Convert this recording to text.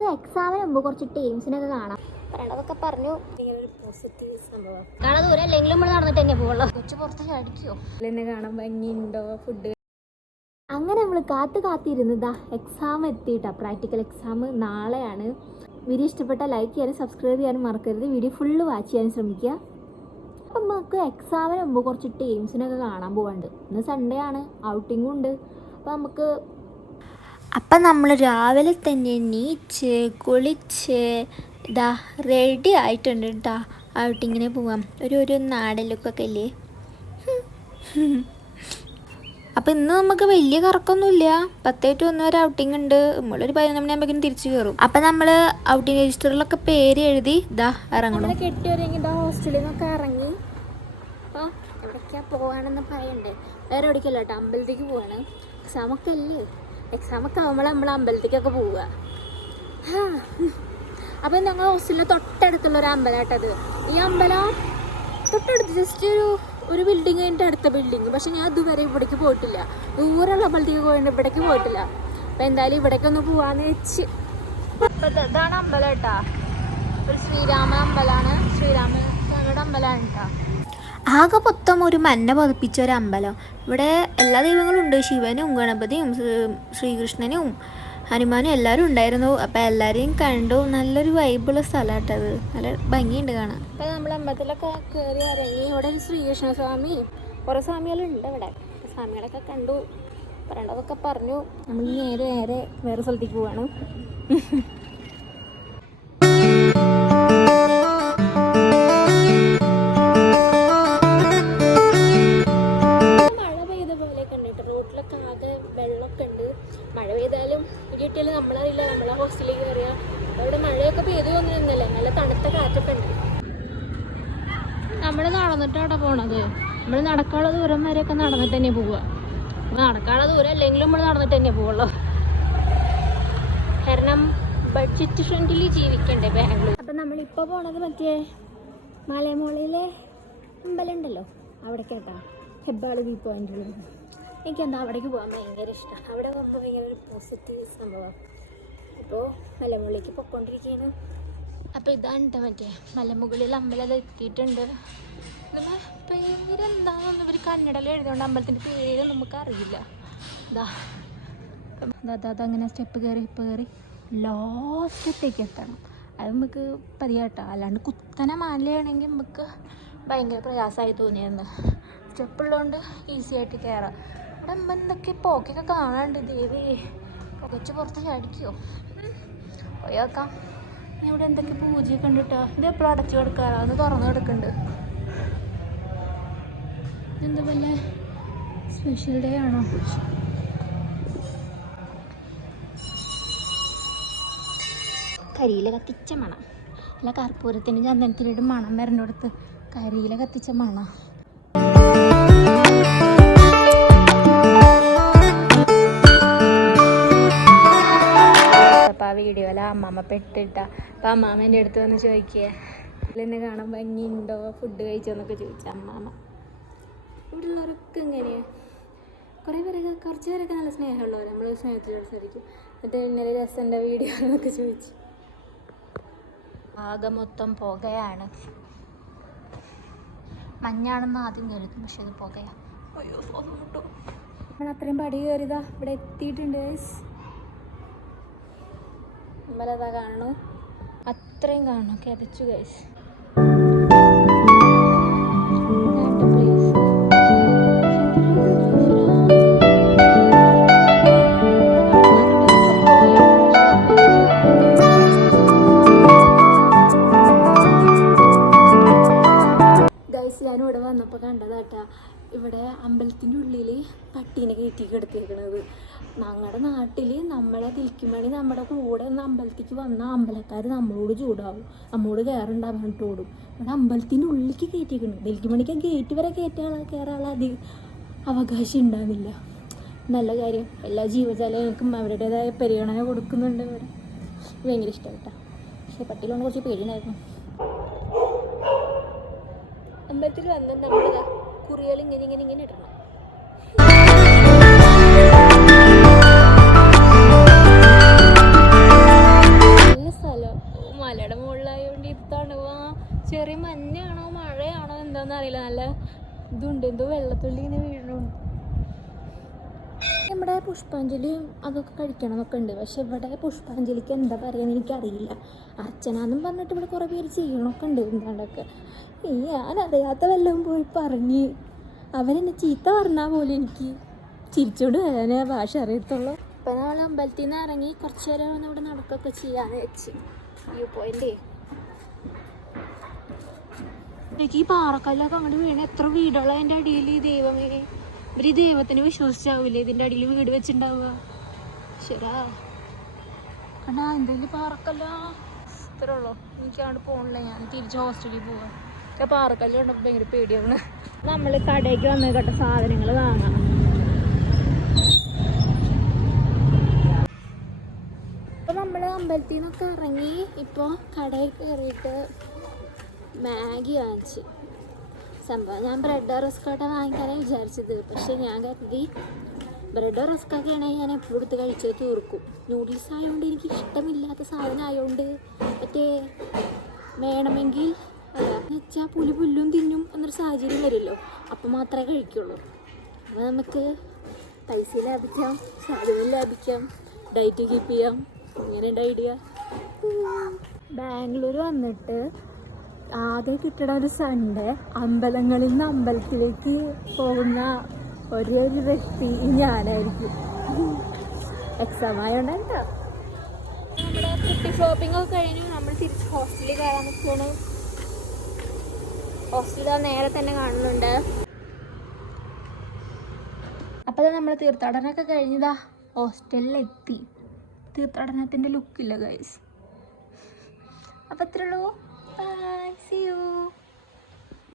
എക്സാമിന് മുമ്പ് കുറച്ച് ടീംസിനൊക്കെ കാണാം പറയണതൊക്കെ പറഞ്ഞു. ഒരു പോസിറ്റീവ് സംഭവം കാണാൻ ദൂരം അല്ലെങ്കിലും നമ്മൾ നടന്നിട്ട് തന്നെ പോകുള്ളൂ. കൊച്ചു പുറത്തേക്ക് അടിക്കുമോ എന്നെ കാണാൻ ഭംഗിയുണ്ടോ ഫുഡ്. അങ്ങനെ നമ്മൾ കാത്തിരുന്നതാ എക്സാം എത്തിയിട്ടാ. പ്രാക്ടിക്കൽ എക്സാം നാളെയാണ്. വീഡിയോ ഇഷ്ടപ്പെട്ട ലൈക്ക് ചെയ്യാനും സബ്സ്ക്രൈബ് ചെയ്യാനും മറക്കരുത്. വീഡിയോ ഫുള്ള് വാച്ച് ചെയ്യാൻ ശ്രമിക്കുക. അപ്പം നമുക്ക് എക്സാമിന് മുമ്പ് കുറച്ച് ടീംസിനൊക്കെ കാണാൻ പോകാനുണ്ട്. ഇന്ന് സൺഡേ ആണ്, ഔട്ടിങ്ങും ഉണ്ട്. അപ്പം നമ്മൾ രാവിലെ തന്നെ എണീച്ച് കുളിച്ച് ഇതാ റെഡി ആയിട്ടുണ്ട് കേട്ടോ. ഔട്ടിങ്ങിന് പോവാം. ഒരു നാടലുക്കൊക്കെ അല്ലേ. അപ്പം ഇന്ന് നമുക്ക് വലിയ കറക്കൊന്നുമില്ല. 10 to 1 വരെ ഔട്ടിങ് ഉണ്ട്. നമ്മളൊരു 11 മണിയാകുമ്പോഴേക്കും തിരിച്ച് കയറും. അപ്പം നമ്മൾ ഔട്ടിങ് രജിസ്റ്ററിലൊക്കെ പേര് എഴുതി ഇതാ ഇറങ്ങണം. കെട്ടിയിറങ്ങി ഇതാ ഹോസ്റ്റലിൽ നിന്നൊക്കെ ഇറങ്ങി. അപ്പോൾ എവിടേക്കാണ് പോവാണെന്ന് പറയണ്ടേ. വേറെ എവിടേക്കല്ല കേട്ടോ, അമ്പലത്തേക്ക് പോവാണ്. എക്സാമൊക്കെ അല്ലേ, എക്സാമൊക്കെ ആകുമ്പോൾ നമ്മൾ അമ്പലത്തേക്കൊക്കെ പോവുക. അപ്പം ഞങ്ങൾ ഹോസ്റ്റലിൻ്റെ തൊട്ടടുത്തുള്ളൊരു അമ്പലമായിട്ടത്. ഈ അമ്പലം തൊട്ടടുത്ത് ജസ്റ്റ് ഒരു ബിൽഡിങ് കഴിഞ്ഞിട്ട് അടുത്ത ബിൽഡിങ്. പക്ഷെ ഞാൻ ഇതുവരെ ഇവിടേക്ക് പോയിട്ടില്ല. ദൂരമുള്ള അമ്പലത്തേക്ക് പോയിട്ട് ഇവിടേക്ക് പോയിട്ടില്ല. അപ്പം എന്തായാലും ഇവിടേക്കൊന്ന് പോവാന്ന് വെച്ച്. ഇതാണ് അമ്പലം കേട്ടാ. ഒരു ശ്രീരാമ അമ്പലമാണ്. ശ്രീരാമയുടെ അമ്പലമാണ് കേട്ടോ. ആകെ മൊത്തം ഒരു മഞ്ഞ പതിപ്പിച്ച ഒരു അമ്പലം. ഇവിടെ എല്ലാ ദൈവങ്ങളും ഉണ്ട്. ശിവനും ഗണപതിയും ശ്രീകൃഷ്ണനും ഹനുമാനും എല്ലാവരും ഉണ്ടായിരുന്നു. അപ്പം എല്ലാവരെയും കണ്ടു. നല്ലൊരു വൈബുള്ള സ്ഥലമായിട്ടത്. നല്ല ഭംഗിയുണ്ട് കാണാൻ. അപ്പം നമ്മൾ അമ്പലത്തിലൊക്കെ കയറി ഇറങ്ങി. ഇവിടെ ഒരു ശ്രീകൃഷ്ണ സ്വാമി, കുറേ സ്വാമികളുണ്ട് ഇവിടെ. സ്വാമികളൊക്കെ കണ്ടു, പറയണതൊക്കെ പറഞ്ഞു. നമ്മൾ നേരെ വേറെ സ്ഥലത്തേക്ക് പോവാണ്. മഴ പെയ്താലും ഇടിയിട്ടാലും നമ്മളറിയില്ല. നമ്മളെ ഹോസ്റ്റലിലേക്ക് കയറിയാൽ അവിടെ മഴയൊക്കെ പെയ്തു തോന്നുന്നില്ല. നല്ല തണുത്ത കാറ്റൊക്കെ ഉണ്ട്. നമ്മൾ നടന്നിട്ടാണ് പോണത്. നമ്മൾ നടക്കാനുള്ള ദൂരം വരെയൊക്കെ നടന്നിട്ട് തന്നെ പോവുക. നടക്കാനുള്ള ദൂരം അല്ലെങ്കിലും നമ്മൾ നടന്നിട്ട് തന്നെ പോവുള്ളൂ. കാരണം ബഡ്ജറ്റ് ഫ്രണ്ട്ലി ജീവിക്കണ്ടേ ബാംഗ്ലൂർ. അപ്പം നമ്മളിപ്പോൾ പോണത് മറ്റേ മലയമോളിലെ അമ്പലം ഉണ്ടല്ലോ, അവിടെ കേട്ടാ ഹെബ്ബാൾ വ്യൂ പോയിന്റ്. എനിക്കെന്താ അവിടേക്ക് പോകാൻ ഭയങ്കര ഇഷ്ടം. അവിടെ പോകുമ്പോൾ ഭയങ്കര ഒരു പോസിറ്റീവ് സംഭവം. അപ്പോൾ മലമുകളിലേക്ക് പൊയ്ക്കൊണ്ടിരിക്കുകയാണ്. അപ്പോൾ ഇതാണ് കേട്ടോ മറ്റേ മലമുകളിൽ അമ്പലം എത്തിയിട്ടുണ്ട്. നമ്മൾ പേര് എന്താണെന്ന് ഇവർ കന്നഡയിൽ എഴുതിയോണ്ട് അമ്പലത്തിൻ്റെ പേര് നമുക്ക് അറിയില്ല. അതങ്ങനെ സ്റ്റെപ്പ് കയറി ലാസ്റ്റത്തേക്ക് എത്തണം. അത് നമുക്ക് പതിയാട്ടോ. അല്ലാണ്ട് കുത്തനെ മാലയാണെങ്കിൽ നമുക്ക് ഭയങ്കര പ്രയാസമായി തോന്നിയിരുന്നു. സ്റ്റെപ്പുള്ളതുകൊണ്ട് ഈസി ആയിട്ട് കയറാം. ഇവിടെ എന്തൊക്കെ പോക്കൊക്കെ കാണാണ്ട്. ദേവി പുകച്ച് പുറത്ത് ചടിക്കുമോ പോയേക്കാം. ഇവിടെ എന്തൊക്കെ പൂജയൊക്കെ ഉണ്ട് കേട്ടോ. ഇത് എപ്പോഴും അടച്ചു കിടക്കാറോ, അത് തുറന്നു കിടക്കുന്നുണ്ട്. എന്താ വല്ല സ്പെഷ്യൽ ഡേ ആണോ? കരിയില കത്തിച്ച മണം. അല്ല കർപ്പൂരത്തിൻ്റെ ചന്ദനത്തിലൂടെ മണം വരണ്ടടുത്ത് കരിയില കത്തിച്ച മണം. അപ്പം ആ വീഡിയോയിൽ അമ്മാമ്മ പെട്ടിട്ട. അപ്പം അമ്മാമ്മേൻ്റെ അടുത്ത് വന്ന് ചോദിക്കുക എന്നെ കാണാൻ ഭംഗിയുണ്ടോ, ഫുഡ് കഴിച്ചോന്നൊക്കെ ചോദിച്ചു അമ്മാമ്മ. ഇവിടെ ഉള്ളവരൊക്കെ ഇങ്ങനെയാണ്. കുറച്ച് പേരൊക്കെ നല്ല സ്നേഹമുള്ളവർ. നമ്മൾ സ്നേഹത്തിൽ സംസാരിക്കും. എന്നിട്ട് ഇന്നലെ രസൻ്റെ വീഡിയോ എന്നൊക്കെ ചോദിച്ചു. ആകെ മൊത്തം പുകയാണ്. മഞ്ഞാണെന്ന് ആദ്യം കരുതും, പക്ഷെ ഇത് പുകയാണ്. അയ്യോ നമ്മൾ അത്രയും പടി കയറിയതാ ഇവിടെ എത്തിയിട്ടുണ്ട്. നമ്മളതാ കാണണു, അത്രയും കാണണു. കിതച്ചു ഗൈസ്. ഞാനിവിടെ വന്നപ്പോൾ കണ്ടതാട്ടാ, ഇവിടെ അമ്പലത്തിൻ്റെ ഉള്ളിൽ പട്ടീനെ കയറ്റി കിടത്തിയേക്കണത്. ഞങ്ങളുടെ നാട്ടിൽ നമ്മളെ തിരിക്കുമണി നമ്മുടെ കൂടെ ഒന്ന് അമ്പലത്തേക്ക് വന്ന അമ്പലക്കാർ നമ്മളോട് ചൂടാവും, നമ്മോട് കയറുണ്ടാവാൻ പറഞ്ഞിട്ട് ഓടും. ഇവിടെ അമ്പലത്തിൻ്റെ ഉള്ളിലേക്ക് കയറ്റിയേക്കണം. തിരിക്കുമണിക്ക് ഗേറ്റ് വരെ കയറാനുള്ള അവകാശം ഉണ്ടാകുന്നില്ല. നല്ല കാര്യം. എല്ലാ ജീവജാലങ്ങൾക്കും അവരുടേതായ പരിഗണന കൊടുക്കുന്നുണ്ട് ഇവിടെ. ഭയങ്കര ഇഷ്ടമായിട്ടാ. പക്ഷേ പട്ടിയിലോണ്ട് കുറച്ച് പേടിയുണ്ടായിരുന്നു. അമ്പലത്തിൽ വന്ന് നമ്മൾ കുറികൾ ഇങ്ങനെ ഇടണം. മലയുടെ മുകളിലായതുകൊണ്ട് ഇത് തണുവാ. ചെറിയ മഞ്ഞാണോ മഴയാണോ എന്താണെന്ന് അറിയില്ല. നല്ല ഇതുണ്ട്, എന്തോ വെള്ളത്തുള്ളി ഇങ്ങനെ വീഴുന്നുണ്ട്. നമ്മുടെ പുഷ്പാഞ്ജലിയും അതൊക്കെ കഴിക്കണം എന്നൊക്കെ ഉണ്ട്. പക്ഷെ ഇവിടെ പുഷ്പാഞ്ജലിക്ക് എന്താ പറയുക എനിക്കറിയില്ല. അർച്ചന എന്നും പറഞ്ഞിട്ട് ഇവിടെ കുറേ പേര് ചെയ്യണമൊക്കെ ഉണ്ട് എന്താണ്ടൊക്കെ. ഞാനറിയാത്ത വല്ലതും പോയി പറഞ്ഞ് അവരെന്നെ ചീത്ത പറഞ്ഞാൽ പോലും എനിക്ക് ചിരിച്ചോണ്ട് വരാനേ ഭാഷ അറിയത്തുള്ളൂ. ഇപ്പം നമ്മൾ അമ്പലത്തിൽ നിന്ന് ഇറങ്ങി കുറച്ച് നേരം ഒന്ന് ഇവിടെ നടക്കുകയൊക്കെ ചെയ്യാന്ന് വെച്ച്. വ്യൂ പോയിൻ്റേ എനിക്ക് ഈ പാറക്കല്ലൊക്കെ അങ്ങോട്ട് വീണ എത്ര വീടുള്ള അതിൻ്റെ അടിയിൽ. ദൈവമേ, ഇവർ ഈ ദൈവത്തിന് വിശ്വസിച്ചാവൂലേ ഇതിൻ്റെ അടിയിൽ വീട് വെച്ചിട്ടുണ്ടാവുക? ശരാ കണ്ടാ എന്തെങ്കിലും പാറക്കല്ല ഇത്ര ഉള്ളൂ. എനിക്ക് അങ്ങോട്ട് പോകണില്ല, ഞാൻ തിരിച്ച് ഹോസ്റ്റലിൽ പോവാം. പാറക്കല്ല് കണ്ടപ്പോൾ ഭയങ്കര പേടിയാണ്. നമ്മൾ കടയ്ക്ക് വന്ന് കേട്ട സാധനങ്ങൾ വാങ്ങാം. അപ്പോൾ നമ്മൾ അമ്പലത്തിൽ നിന്നൊക്കെ ഇറങ്ങി ഇപ്പോൾ കടയിൽ കയറിയിട്ട് മാഗി വാങ്ങിച്ച്. സംഭവം ഞാൻ ബ്രെഡ് റസ്കൊക്കെ വാങ്ങിക്കാനാണ് വിചാരിച്ചത്. പക്ഷേ ഞാൻ കരുതി ബ്രെഡ് റസ്കൊക്കെ ആണെങ്കിൽ ഞാൻ എപ്പോഴും എടുത്ത് കഴിച്ചത് തീർക്കും. നൂഡിൽസ് ആയതുകൊണ്ട് എനിക്ക് ഇഷ്ടമില്ലാത്ത സാധനം ആയതുകൊണ്ട് മറ്റേ വേണമെങ്കിൽ അല്ല എന്ന് വെച്ചാൽ പുല്ലും തിന്നും എന്നൊരു സാഹചര്യം വരുമല്ലോ, അപ്പം മാത്രമേ കഴിക്കുള്ളൂ. അപ്പോൾ നമുക്ക് പൈസ ലാഭിക്കാം, സാധനം ലാഭിക്കാം, ഡയറ്റ് കീപ്പ് ചെയ്യാം. ഇങ്ങനെയുണ്ട് ഐഡിയ. ബാംഗ്ലൂർ വന്നിട്ട് ആകെ കിട്ടണ ഒരു സൺഡേ അമ്പലങ്ങളിൽ നിന്ന് അമ്പലത്തിലേക്ക് പോകുന്ന ഒരേ ഒരു വ്യക്തി ഞാനായിരിക്കും. എക്സാം ആയതുകൊണ്ട് കേട്ടോ. നമ്മുടെ കുട്ടി ഷോപ്പിംഗ് ഒക്കെ കഴിഞ്ഞു. നമ്മൾ തിരിച്ച് ഹോസ്റ്റലിൽ കയറാൻ നിൽക്കുകയാണ്. ഹോസ്റ്റലിൽ നേരെ തന്നെ കാണുന്നുണ്ട്. അപ്പോൾ നമ്മൾ തീർത്ഥാടനമൊക്കെ കഴിഞ്ഞതാ ഹോസ്റ്റലിലെത്തി. തീർത്ഥാടനത്തിൻ്റെ ലുക്കില്ല ഗൈസ്. അപ്പോൾ അത്രേ ഉള്ളൂ. Bye, see U.